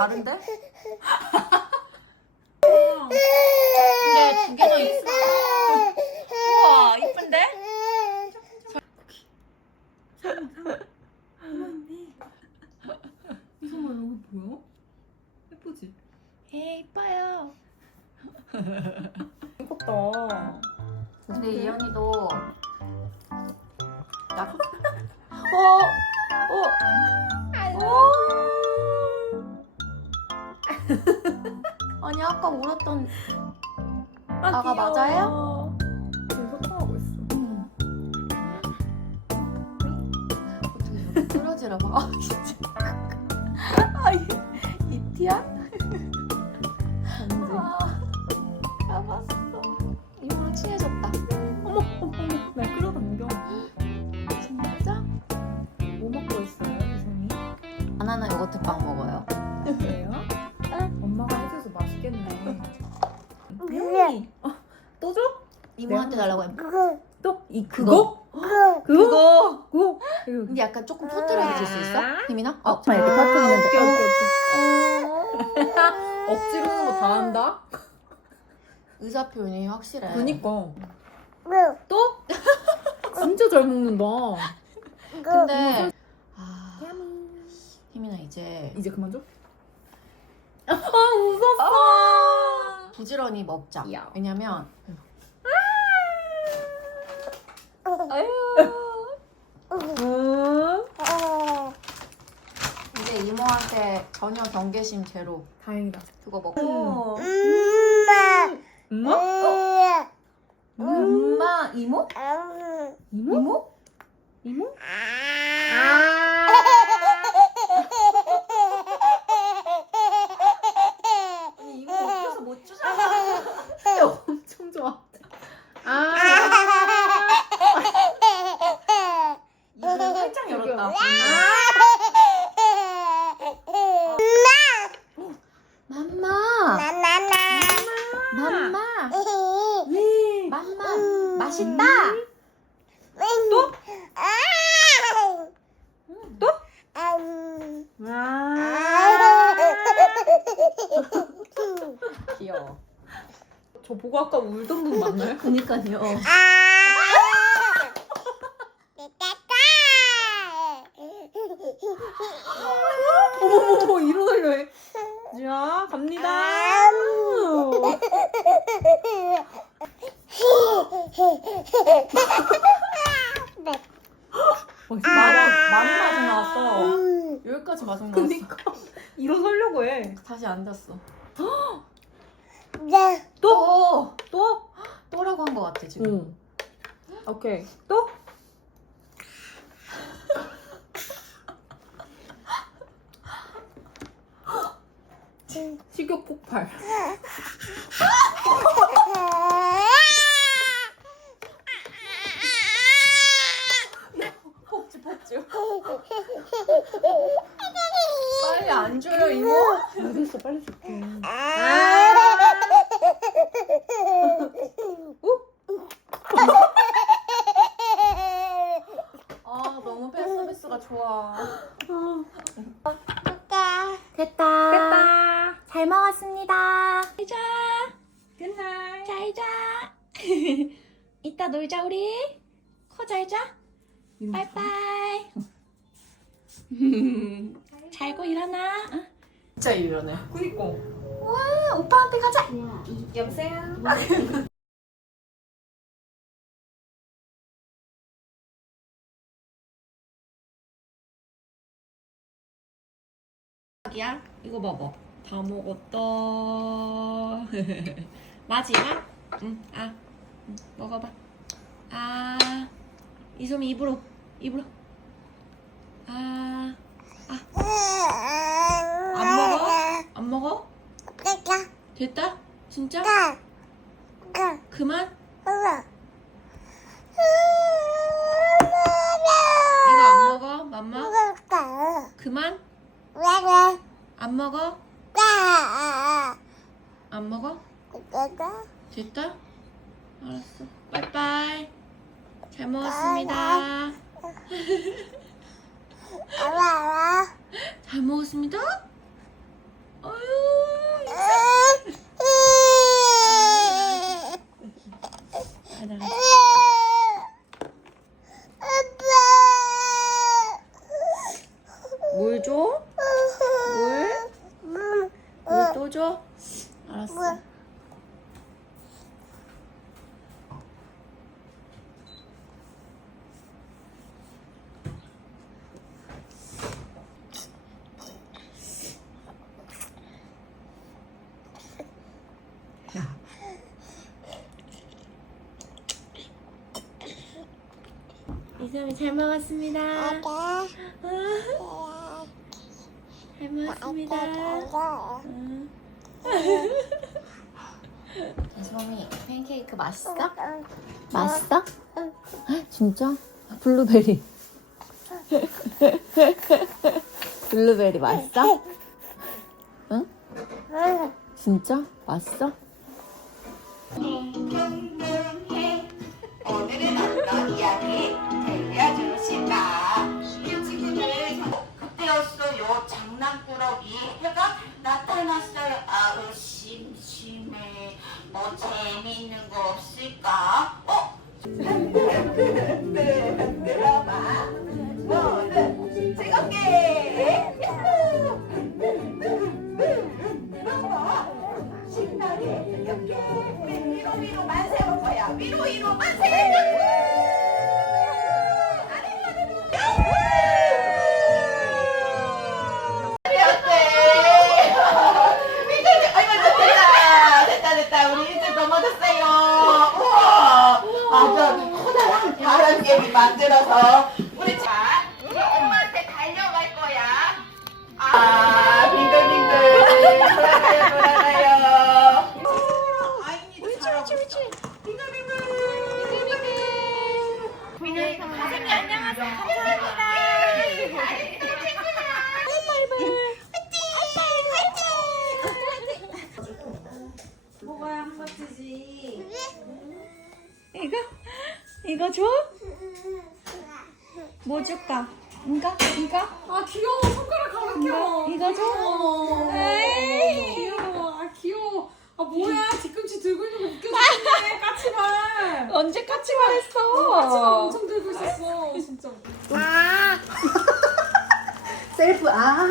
다른데? 근데 두 개나 있어. 우와 이쁜데? 이성아 여기 보여? 예쁘지? 예 이뻐요. 예뻤다. 근데 이현이도 약. 어. 어. 아니 아까 울었던 아가 맞아요? 지금 소통하고 있어. 어떻게 저렇게 끌어지라 봐. 아 진짜. 아 이, 이티야? 미영이 어, 또 줘? 이모한테 달라고 해. 또? 이 그거? 그거? 그거. 그거? 근데 약간 조금 터트려 줄수 있어? 희민아? 어, 자, 이렇게 아, 터트리면 오케이, 돼. 오케이, 오케이. 억지로 하는 거 다 한다? 의사 표현이 확실해. 그니까. 또? 진짜 잘 먹는다. 근데 아, 희민아 이제 이제 그만 줘? 아, 웃었어. 부지런히 먹자. 야. 왜냐면 음. 이제 이모한테 전혀 경계심 제로. 다행이다. 그거 먹고. 엄마? 어? 엄마 이모? 이모? 이모? 이모? 아니 이모 옆에서 못 주잖아. 엄청 좋아. 아. 입을 활짝 열었다. 맘마. 맘마. 네. 맘마. 맛있다. 또? 귀여워. 저 보고 아까 울던 분 맞나요? 그니까요. 어머머머 일어나려 해. 자 갑니다. 어, 많이 많이 마중 나왔어. 여기까지 마중 나왔어. 그니까 일어서려고 해. 다시 앉았어. 또? 또 또? 또라고 한 것 같아 지금. 응. 오케이. 또? 식욕 폭발. 폭주 폭주. 빨리 안 줘요 이모. 알겠어, 빨리 줄게. 아 너무 팬서비스가 좋아. 됐다. 됐다. 잘 먹었습니다. 잘 자. 굿나잇. 잘 자. 이따 놀자 우리. 코 잘 자. 빠이빠이. 잘고 일어나. 진짜 유연해. 그니까. 와 오빠한테 가자. 여보세요? 야 이거 봐봐. 다 먹었다. 마지막. 응. 아. 응, 먹어봐. 아. 이솜이 입으로. 입으로. 아. 안 먹어? 안 먹어? 됐다? 진짜? 그만? 이거 안 먹어? 맘마? 그만? 안 먹어? 안 먹어? 됐다? 알았어. 빠이빠이. 잘 먹었습니다. 잘 먹었습니다? 아유. 사랑. 물 줘? 물? 물 또 줘? 알았어. 이sam이 잘 먹었습니다. 잘 먹었습니다. 응. 이솜이 팬케이크 맛있어? 맛있어? 진짜? 블루베리. 블루베리 맛있어? 응? 진짜? 맛있어? 오늘은 어떤 이야기 들려주실까? 이 친구들 그때였어 요 장난꾸러기 해가 나타났어요 아우 심심해 뭐 재밌는 거 없을까? 뭐 줄까? 이거? 이거? 아 귀여워. 손가락 가면 이거? 줘? 에이. 귀여워. 아 귀여워. 아 뭐야. 뒤꿈치 들고 있는 거 웃겨죽겠네 까치발 언제 까치가 했어? 까치발 엄청 들고 있었어 진짜. 셀프 아.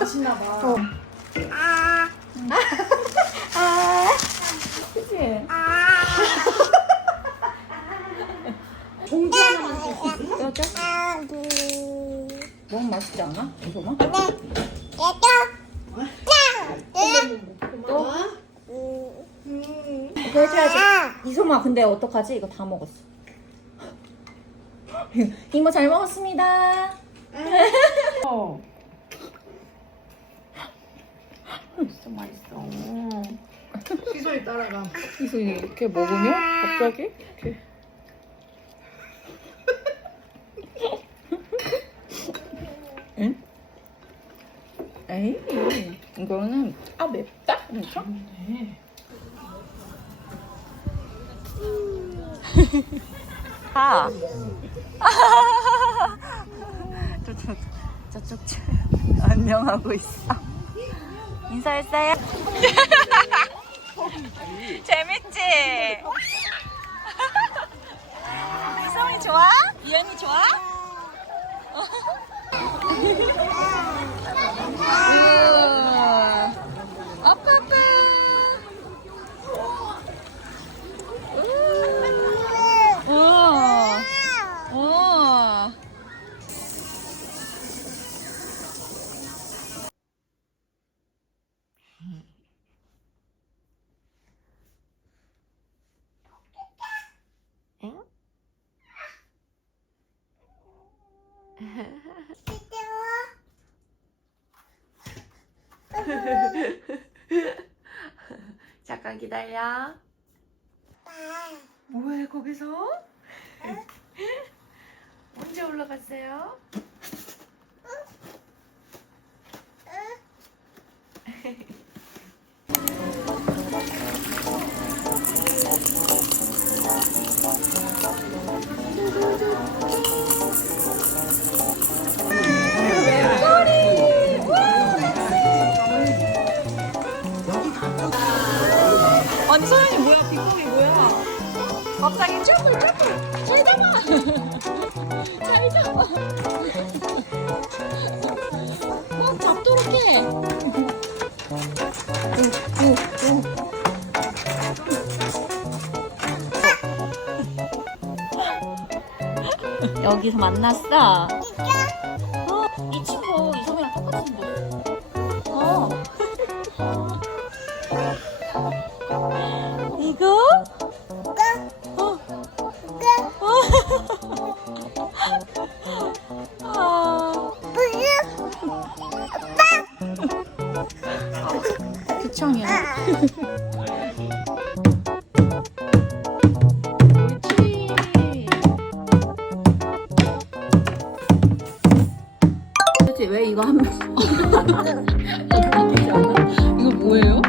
맛있나 봐. 그치? 종지 하나만 줘 여자? 너무 맛있지 않아? 이소마? 또? 이거 해줘야지. 이소마 근데 어떡하지? 이거 다 먹었어. 이모 잘 먹었습니다. 진짜 맛있어 시소리 따라가 이소 이렇게 먹으면 갑자기 이렇게. 응? 에이 이거는 아 맵다 진짜? 아 저쪽 저쪽 안녕하고 있어 인사했어요? 재밌지? 이성이 좋아? 이현이 좋아? 우와. 아빠 아빠 우와 우와 잠깐 기다려 뭐해 거기서? 언제 올라갔어요? 여기서 만났어. 어, 이 친구 이솜이랑 똑같은데. 어. 이거? 도대체 왜 이거 한 이거 뭐예요?